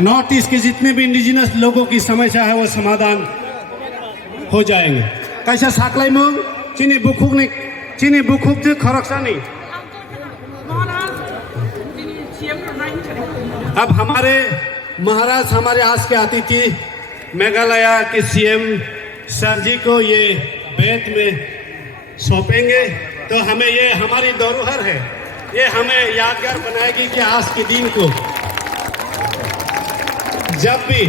North east के जितने भी इंडिजिनस लोगों की समस्या है वो समाधान हो जाएंगे। कैसा साकलाई मुंग चीनी बुखुक थे खरकसानी। अब हमारे महाराज हमारे आज के अतिथि मेघालय के सीएम सर जी को ये बैत में सौंपेंगे, तो हमें ये हमारी धरोहर है, ये हमें यादगार बनाएगी कि आज के दिन को जब भी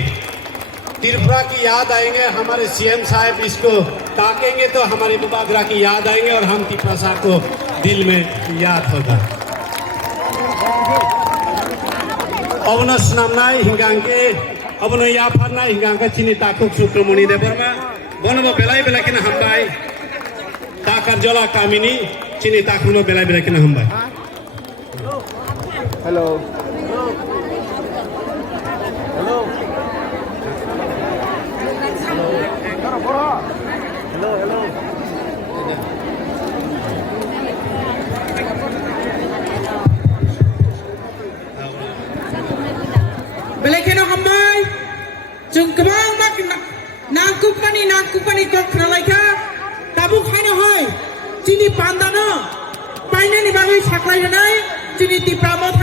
त्रिपुरा की याद आएंगे हमारे सीएम साहब इसको ताकेंगे तो हमारे बुबागरा की याद आएंगे और हम त्रिपुरा साहब को दिल में याद होगा। अवनो सुनामनाय हिंगांके अवनो याफारनाय हिंगांके चिनी ताकुक सुक्रमणि देबरमा बनबो बेलाय बेलाकिन हामबाय ताकार जला कामिनी चिनी ताकुनो बेलाय बेलाकिन हामबाय। Hello Belakang hambai, jengkebang mak nangkupani kok keralaika, tabuk hanya hoi, cini pandana, paine ni bagai saklai nai, cini tipramot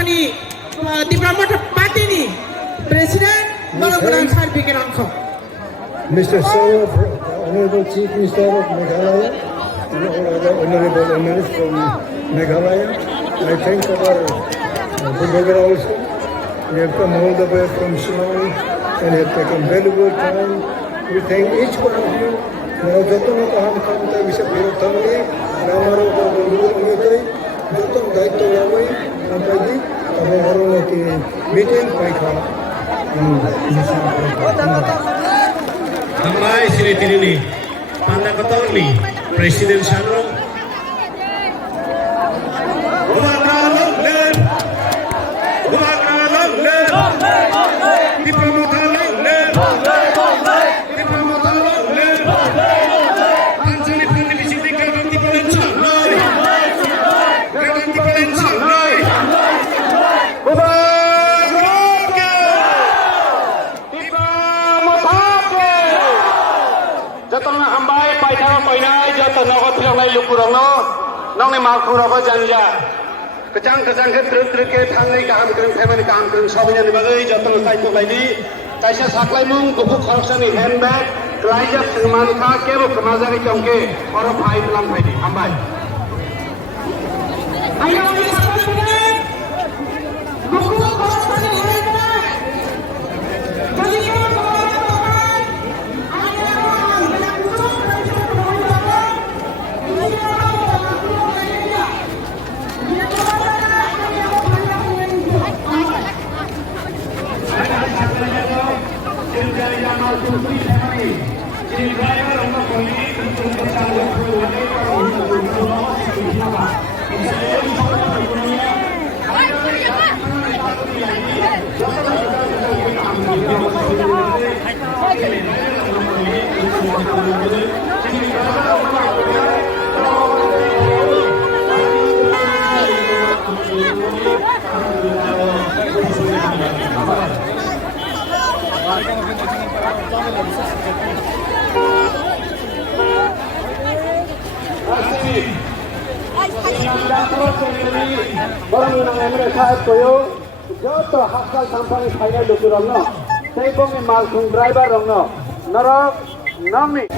parti ni, Presiden Balagunan Sar Pikirangko. Mr. Sir, Honorable Chief Minister of Meghalaya, and all other honorable MLAs from Meghalaya, I thank our Bubagra also. We have come all the way from Shillong and have taken valuable time. We thank each one of you. Now, जतन का हम काम था विषय विरोध हमने रामारो को बोलूँ उम्मीद है जतन दायित्व लावे हम पहली तब हमारों की meeting पाइखा Hambai sini tirini panda kotorni Presiden Shanro जतन हमबाय पाइथा पहिनाय जतन नगद फिरनाय लुकुरनो नंनि मालखुराबो जानजा कचां के त्रुक के थांनाय गाहाम क्रं फेमानि गाहाम क्रं सबायनि बागै जतन साइको बायदि कायसा साख्लायमुं गुफु खरकसानि हेन्डबेग ग्लाइजा समान केबो कमाजारि चंके और फाइ प्लान बायदि हमबाय Ayo kita bergerak, buku khoroksan hebat, balikan orang-orang, ayo melakukan rencana pembangunan, ini Joto hakal sampai final lukurangno, saya pun malkung driver rongno, narok nami.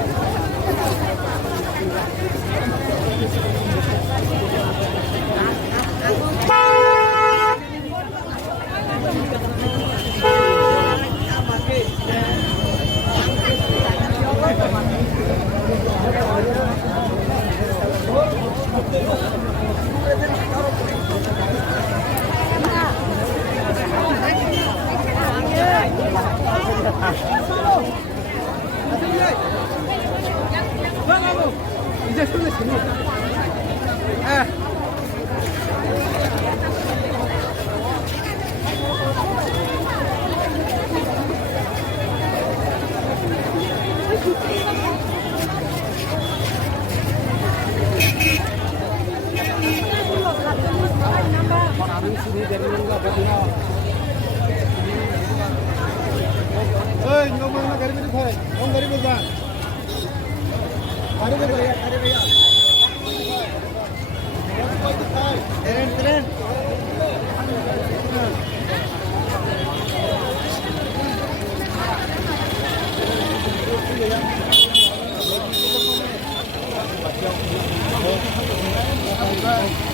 Thank you.